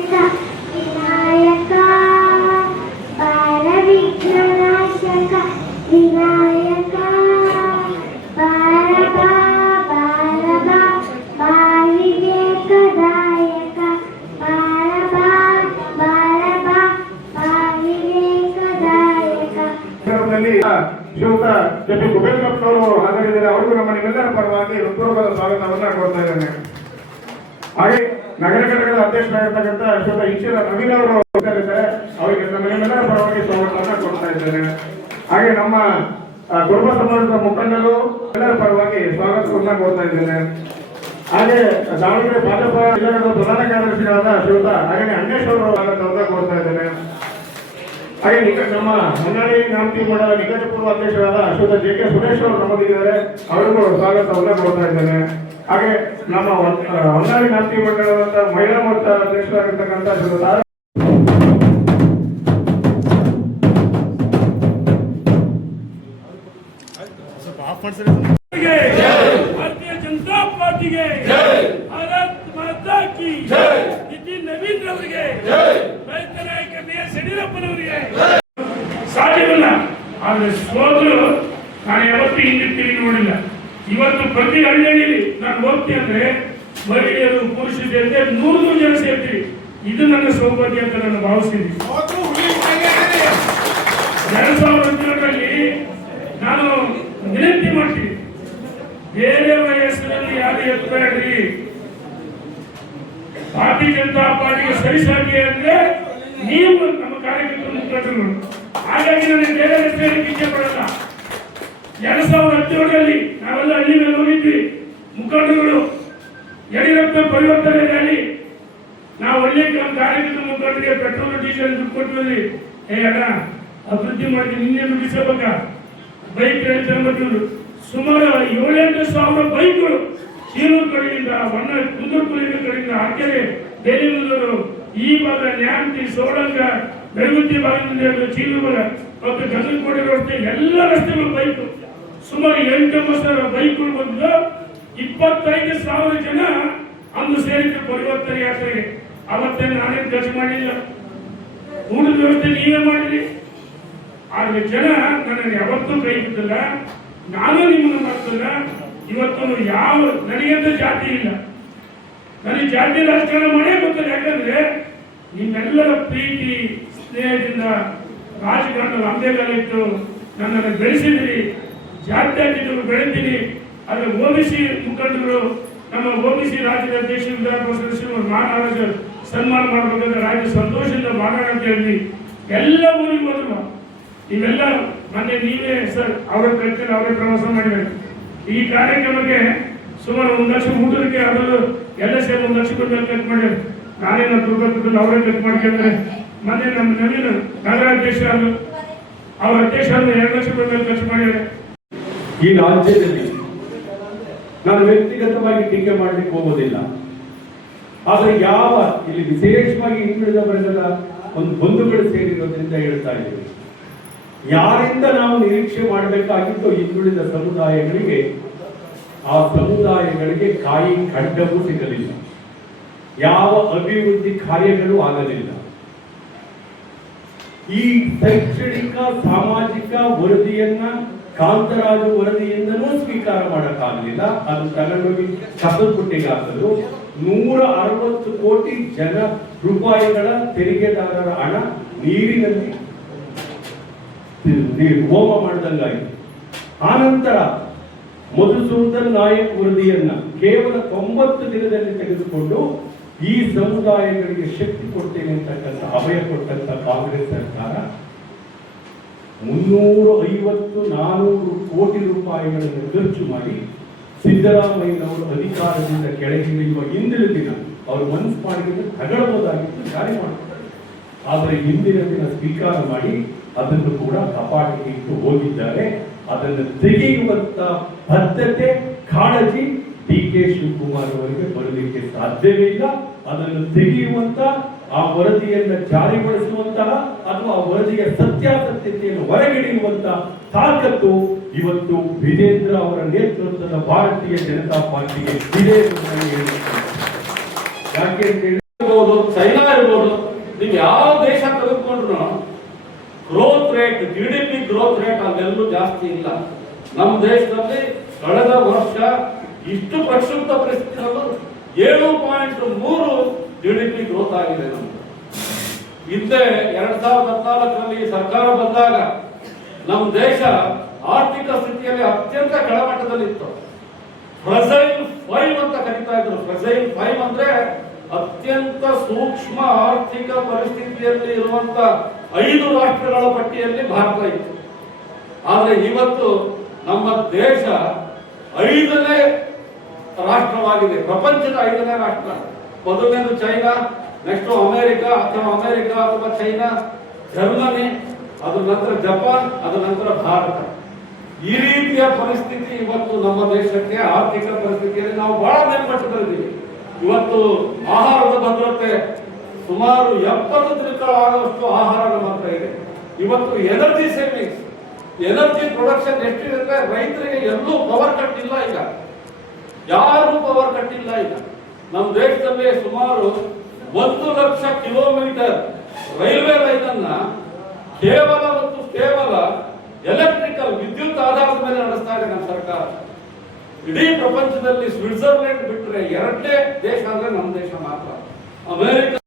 ವಿನಾಯಕ ಬಾಲ ವಿಘ್ನನಾಶಕ ವಿನಾಯಕ ಬಾಲಕ ಬಾಲಕ ಬಾಲಿವೇಕದಾಯಕ ಬಾಲಕ ಬಾಲಕ ಬಾಲಿವೇಕದಾಯಕ. ಶ್ರೀಯುತ ಕೆ.ಪಿ. ಕುಬೇರಪ್ಪನವರು ಹಾಜರಿದ್ದಾರೆ. ಅವರಿಗೂ ನಮ್ಮ ನಿಮ್ಮೆಲ್ಲರ ಪರವಾಗಿ ಹೃತ್ಪೂರ್ವಕವಾದ ಸ್ವಾಗತವನ್ನು ಕೊಡ್ತಾ ಇದ್ದೇನೆ. ಹಾಗೆ ನಗರ ಘಟಕದ ಅಧ್ಯಕ್ಷರಾಗಿರ್ತಕ್ಕಂಥ ಶ್ರೀಯುತ ಈಶ್ವರ ನವೀನ್ ಅವರು ಇದ್ದಾರೆ. ಅವರಿಗೆ ನಮ್ಮ ನಿಮ್ಮೆಲ್ಲರ ಪರವಾಗಿ ಸ್ವಾಗತವನ್ನು ಕೊಡ್ತಾ ಇದ್ದೇನೆ. ಹಾಗೆ ನಮ್ಮ ಕುರುಬ ಸಮಾಜದ ಮುಖಂಡರು ಎಲ್ಲರ ಪರವಾಗಿ ಸ್ವಾಗತವನ್ನು ಕೊಡ್ತಾ ಇದ್ದೇನೆ. ಹಾಗೆ ದಾವಣಗೆರೆ ಭಾಜಪ ಜಿಲ್ಲಾ ಪ್ರಧಾನ ಕಾರ್ಯದರ್ಶಿಗಳಾದ ಶ್ರೀಯುತ ಹಾಗೆ ಅಂಗೇಶ್ವರ ಅವರು ಸ್ವಾಗತವನ್ನು ಕೊಡ್ತಾ ಇದ್ದೇನೆ. ಹಾಗೆ ನಮ್ಮ ಹೊನ್ನಾಳಿ ನಾಮತಿ ಮಂಡಲ ನಿಕಟ ಪೂರ್ವ ಅಧ್ಯಕ್ಷರಾದ ಶ್ರೀಯುತ ಜೆ.ಕೆ. ಸುರೇಶ್ ಅವರು ನಮ್ಮದಿದ್ದಾರೆ. ಅವರಿಗೂ ಸ್ವಾಗತವನ್ನು ಕೊಡ್ತಾ ಇದ್ದೇನೆ. ಹಾಗೆ ನಮ್ಮ ಹೊನ್ನಾಳಿ ನಾಮತಿ ಮಂಡಲದ ಮಹಿಳಾ ಮೋರ್ಚಾ ಅಧ್ಯಕ್ಷರಾಗಿರ್ತಕ್ಕಂಥ ಶ್ರೀಯುತ भारतीय जनता पार्ಟಿಗೆ ಭಾರತ್ ಮಾತಾ ಕಿ ನಿತಿನ್ ನವೀನ್ ಅವರಿಗೆ ರೈತ ನಾಯಕ ಬಿ.ಎಸ್. ಯಡಿಯೂರಪ್ಪನವರಿಗೆ ಸಾಧ್ಯವಿಲ್ಲ. ಆದರೆ ಸೋದರು ನಾನು ಯಾವತ್ತೂ ಹಿಂದೆ ತಿರುಗಿ ನೋಡಿಲ್ಲ. ಇವತ್ತು ಪ್ರತಿ ಹಳ್ಳಿಯಲ್ಲಿ ನಾನು ಹೋಗ್ತೀನಿ ಅಂದ್ರೆ ಮಹಿಳೆಯರು ಪುರುಷರು ಸೇರಿದೆ 100 ಜನ ಸೇರ್ತೀವಿ. ಇದು ನನ್ನ ಸೌಭಾಗ್ಯ ಅಂತ ನಾನು ಭಾವಿಸ್ತೀನಿ. 2017ರಲ್ಲಿ ನಾನು ವಿನಂತಿ ಮಾಡ್ತೀನಿ, ಬೇರೆ ವಯಸ್ಸಿನಲ್ಲಿ ಯಾರು ಎತ್ತಬೇಡ್ರಿ. ಭಾರತೀಯ ಜನತಾ ಪಾರ್ಟಿಗೆ ಸರಿಸಾಟಿ ಅಂದ್ರೆ ನೀವು ನಮ್ಮ ಕಾರ್ಯಕರ್ತರು ಮುಖಂಡರು. ಹಾಗಾಗಿ ನನಗೆ ಬೇರೆ ಹೆಸರಲ್ಲಿ ಇಚ್ಛೆ ಪಡಲ್ಲ. 2017ರಲ್ಲಿ ನಾವೆಲ್ಲ ಹಳ್ಳಿ ಮೇಲೆ ಹೋಗಿದ್ವಿ. ಮುಖಂಡರುಗಳು ಯಡಿಯೂರಪ್ಪ ಪರಿವರ್ತನೆ ರ್ಯಾಲಿ ನಾವು ಒಳ್ಳೆ ಕಾರ್ಯಕರ್ತರ ಮುಖಂಡರಿಗೆ ಪೆಟ್ರೋಲ್ ಡೀಸೆಲ್ ದುಡ್ಡು ಕೊಟ್ಟಿದ್ವಿ. ಅಣ್ಣ ಅಭಿವೃದ್ಧಿ ಮಾಡ್ತೀನಿ, ನಿನ್ನೆ ದುಡ್ಡಿಸಬೇಕ ಬೈಕ್ ಹೇಳ್ತಾರೆ. ಸುಮಾರು 7-8 ಸಾವಿರ ಬೈಕ್ಗಳು ಚೀನೂರು ಕಡೆಯಿಂದ ಕುಂದೂರು ಕಡೆಯಿಂದ ಆಕೆರೆ ಬೇಲಿಮೂರು ಈ ಭಾಗ ನ್ಯಾಮತಿ ಸೋಳಂಗ ಬೆಳಗುತ್ತಿ ಭಾಗದಿಂದ ಚೀನೂರು ಭಾಗ ಮತ್ತು ಗಂಗನಕೋಟೆ ರಸ್ತೆ ಎಲ್ಲ ರಸ್ತೆಗಳು ಬೈಕ್ ಸುಮಾರು 8-9 ಸಾವಿರ ಬೈಕ್ಗಳು ಬಂದು 25,000 ಜನ ಅಂದು ಸೇರಿದ್ರು ಪರಿವರ್ತನೆ ಯಾತ್ರೆಗೆ. ಅವತ್ತೇ ನಾನೇನು ಖರ್ಚು ಮಾಡಲಿಲ್ಲ, ಊಟದ ವ್ಯವಸ್ಥೆ ನೀವೇ ಮಾಡಿದ್ರಿ. ಆದ್ರೆ ಜನ ನನ್ನನ್ನು ಯಾವತ್ತೂ ಕೈ ಬಿಟ್ಟಿಲ್ಲ, ನಾನು ನಿಮ್ಮನ್ನು ಮಾಡ್ತಿಲ್ಲ. ಇವತ್ತು ಯಾವ ನನಗಂತ ಜಾತಿ ಇಲ್ಲ, ನನಗೆ ಜಾತಿ ರಾಜಕಾರಣ ಮಾಡೇ ಗೊತ್ತಿಲ್ಲ. ಯಾಕಂದ್ರೆ ನಿಮ್ಮೆಲ್ಲರ ಪ್ರೀತಿ ಸ್ನೇಹದಿಂದ ರಾಜಕಾರಣದಲ್ಲಿ ಅಂಬೆಗಾಲ ಇಟ್ಟು ನನ್ನನ್ನು ಬೆಳೆಸಿದ್ರಿ. ಜಾತ್ಯತೀತರು ಬೆಳೆತೀನಿ. ಆದರೆ OBC ಮುಖಂಡರು ನಮ್ಮ OBC ರಾಜ್ಯದ ಅಧ್ಯಕ್ಷ ವಿಧಾನ ಪರಿಷತ್ ಸದಸ್ಯರು ಮಹಾರಾಜ ಸನ್ಮಾನ ಮಾಡಬೇಕಾದ್ರೆ ರಾಜ್ಯ ಸಂತೋಷದಿಂದ ಮಾಡೋಣ ಅಂತ ಹೇಳಿ ಎಲ್ಲ ಊರಿಗೆ ಹೋದ್ರು. ಇವೆಲ್ಲ ಮೊನ್ನೆ ನೀವೇ ಸರ್ ಅವರ ಕಲ್ಚರ್ ಅವರೇ ಪ್ರವಾಸ ಮಾಡಿದ್ದಾರೆ. ಈ ಕಾರ್ಯಕ್ರಮಕ್ಕೆ ಸುಮಾರು 1 ಲಕ್ಷ ಊಟಕ್ಕೆ ಅದರಲ್ಲೂ ಎಲ್ಲ ಸೇರಿ 1 ಲಕ್ಷ ರೂಪಾಯಿ ಖರ್ಚು ಮಾಡಿದ್ದಾರೆ. ನಾನೇನು ದುರ್ಗದಲ್ಲಿ ಅವರೇ ಖರ್ಚು ಮಾಡ್ಕೊಂಡ್ರೆ ಮೊನ್ನೆ ನಮ್ಮ ನವೀನ ನಗರಾಧ್ಯಕ್ಷ ಅವರ ಅಧ್ಯಕ್ಷ 2 ಲಕ್ಷ ರೂಪಾಯಿ ಖರ್ಚು ಮಾಡಿದ್ದಾರೆ. ಈ ರಾಜ್ಯದಲ್ಲಿ ನಾನು ವ್ಯಕ್ತಿಗತವಾಗಿ ಟೀಕೆ ಮಾಡಲಿಕ್ಕೆ ಹೋಗೋದಿಲ್ಲ. ಆದರೆ ಯಾವ ಇಲ್ಲಿ ವಿಶೇಷವಾಗಿ ಹಿಂದುಳಿದ ವರ್ಗದ ಒಂದು ಬಂಧುಗಳು ಸೇರಿರೋದ್ರಿಂದ ಹೇಳ್ತಾ ಇದ್ದೀವಿ, ಯಾರಿಂದ ನಾವು ನಿರೀಕ್ಷೆ ಮಾಡಬೇಕಾಗಿತ್ತು ಹಿಂದುಳಿದ ಸಮುದಾಯಗಳಿಗೆ, ಆ ಸಮುದಾಯಗಳಿಗೆ ಕಾಯಿ ಖಂಡವೂ ಸಿಗಲಿಲ್ಲ, ಯಾವ ಅಭಿವೃದ್ಧಿ ಕಾರ್ಯಗಳು ಆಗಲಿಲ್ಲ. ಈ ಶೈಕ್ಷಣಿಕ ಸಾಮಾಜಿಕ ವರದಿಯನ್ನ ಕಾಂತರಾಜು ವರದಿಯಿಂದನೂ ಸ್ವೀಕಾರ ಮಾಡಕ್ಕಾಗಲಿಲ್ಲ. ಅದು ತಗೊಂಡೋಗಿ ಕಸದ ಬುಟ್ಟಿಗೆ ಹಾಕಲು 160 ಕೋಟಿ ರೂಪಾಯಿಗಳ ತೆರಿಗೆದಾರರ ಹಣ ನೀರಿನಲ್ಲಿ ಹೋಮ ಮಾಡಿದಂಗಾಯಿತು. ಆನಂತರ ಮಧುಸೂದನ್ ನಾಯಕ್ ವರದಿಯನ್ನ ಕೇವಲ 90 ದಿನದಲ್ಲಿ ತೆಗೆದುಕೊಂಡು ಈ ಸಮುದಾಯಗಳಿಗೆ ಶಕ್ತಿ ಕೊಡ್ತೇನೆ ಅಂತಕ್ಕಂಥ ಅಭಯ ಕೊಟ್ಟಂತ ಕಾಂಗ್ರೆಸ್ ಸರ್ಕಾರ 350-400 ಕೋಟಿ ರೂಪಾಯಿಗಳನ್ನು ಖರ್ಚು ಮಾಡಿ ಸಿದ್ದರಾಮಯ್ಯನವರು ಅಧಿಕಾರದಿಂದ ಕೆಳಗಿಳಿಯುವ ಹಿಂದಿನ ದಿನ ಅವರು ಮನಸ್ಸು ಮಾಡಿದ್ರೆ ತಗೊಳ್ಬಹುದಾಗಿತ್ತು, ಜಾರಿ ಮಾಡ್ತಾರೆ. ಆದರೆ ಹಿಂದಿನ ದಿನ ಸ್ವೀಕಾರ ಮಾಡಿ ಅದನ್ನು ಕೂಡ ಕಪಾಟಿಗೆ ಇಟ್ಟು ಹೋಗಿದ್ದಾರೆ. ಅದನ್ನು ತೆಗೆಯುವಂತ ಬದ್ಧತೆ, ಕಾಳಜಿ ಡಿ.ಕೆ. ಶಿವಕುಮಾರ್ ಅವರಿಗೆ ಬರಲಿಕ್ಕೆ ಸಾಧ್ಯವಿಲ್ಲ. ಅದನ್ನು ತೆಗೆಯುವಂತ, ಆ ವರದಿಯನ್ನು ಜಾರಿಗೊಳಿಸುವಂತಹ ಅಥವಾ ಆ ವರದಿಯ ಸತ್ಯಾಸತ್ಯತೆಯನ್ನು ಹೊರಗಿಡಿಯುವಂತಹ ತಾಕತ್ತು ಇವತ್ತು ವಿಜೇಂದ್ರ ಅವರ ನೇತೃತ್ವದ ಭಾರತೀಯ ಜನತಾ ಪಾರ್ಟಿಗೆ ಇದೆ. ಯಾಕೆ ಅಂತ ಹೇಳಿರ್ಬೋದು, ಚೈನಾ ಇರ್ಬೋದು, ಜಾಸ್ತಿ ಇಲ್ಲ. ನಮ್ಮ ದೇಶದಲ್ಲಿ ಕಳೆದ ವರ್ಷ ಇಷ್ಟು ಪ್ರಕ್ಷುಬ್ಧ ಪರಿಸ್ಥಿತಿಗಳು 7.3 GDP ಗ್ರೋತ್ ಆಗಿದೆ. ನಮ್ದು ಹಿಂದೆ 2014ರಲ್ಲಿ ಸರ್ಕಾರ ಬಂದಾಗ ನಮ್ಮ ದೇಶ ಆರ್ಥಿಕ ಸ್ಥಿತಿಯಲ್ಲಿ ಅತ್ಯಂತ ಕೆಳಮಟ್ಟದಲ್ಲಿತ್ತು. ಫ್ರಜೈಲ್ 5 ಅಂತ ಕರೀತಾ ಇದ್ರು. ಫ್ರಜೈಲ್ 5 ಅಂದ್ರೆ ಅತ್ಯಂತ ಸೂಕ್ಷ್ಮ ಆರ್ಥಿಕ ಪರಿಸ್ಥಿತಿಯಲ್ಲಿ ಇರುವಂತ 5 ರಾಷ್ಟ್ರಗಳ ಪಟ್ಟಿಯಲ್ಲಿ ಭಾರತ ಇತ್ತು. ಆದ್ರೆ ಇವತ್ತು ನಮ್ಮ ದೇಶ 5ನೇ ರಾಷ್ಟ್ರವಾಗಿದೆ, ಪ್ರಪಂಚದ 5ನೇ ರಾಷ್ಟ್ರ. ಮೊದಲನೇದು ಚೈನಾ, ನೆಕ್ಸ್ಟ್ ಅಮೆರಿಕ ಅಥವಾ ಚೈನಾ, ಜರ್ಮನಿ, ಅದ್ರ ನಂತರ ಜಪಾನ್, ಅದ್ರ ನಂತರ ಭಾರತ. ಈ ರೀತಿಯ ಪರಿಸ್ಥಿತಿ ಇವತ್ತು ನಮ್ಮ ದೇಶಕ್ಕೆ ಆರ್ಥಿಕ ಪರಿಸ್ಥಿತಿಯಲ್ಲಿ ನಾವು ಬಹಳ ಮೇಲ್ಮಟ್ಟದಲ್ಲಿದ್ದೀವಿ. ಇವತ್ತು ಆಹಾರದ ಭದ್ರತೆ ಸುಮಾರು 70 ದಿನಗಳಾಗುವಷ್ಟು ಆಹಾರ ನಮ್ಮ ಹತ್ರ ಇದೆ. ಇವತ್ತು ಎನರ್ಜಿ ಸೇವಿಂಗ್ಸ್, ಎನರ್ಜಿ ಪ್ರೊಡಕ್ಷನ್ ಎಷ್ಟಿದೆ ಅಂದ್ರೆ ರೈತರಿಗೆ ಎಲ್ಲೂ ಪವರ್ ಕಟ್ ಇಲ್ಲ. ಈಗ ಯಾರು ಪವರ್ ಕಟ್ ಇಲ್ಲ. ಈಗ ನಮ್ಮ ದೇಶದಲ್ಲಿ ಸುಮಾರು 1 ಲಕ್ಷ ಕಿಲೋಮೀಟರ್ ರೈಲ್ವೆ ಲೈನ್ ಅನ್ನ ಕೇವಲ ಎಲೆಕ್ಟ್ರಿಕಲ್ ವಿದ್ಯುತ್ ಆಧಾರದ ಮೇಲೆ ನಡೆಸ್ತಾ ಇದೆ ನಮ್ಮ ಸರ್ಕಾರ. ಇಡೀ ಪ್ರಪಂಚದಲ್ಲಿ ಸ್ವಿಟ್ಜರ್ಲೆಂಡ್ ಬಿಟ್ಟರೆ 2ನೇ ದೇಶ ಅಂದ್ರೆ ನಮ್ಮ ದೇಶ ಮಾತ್ರ. ಅಮೆರಿಕ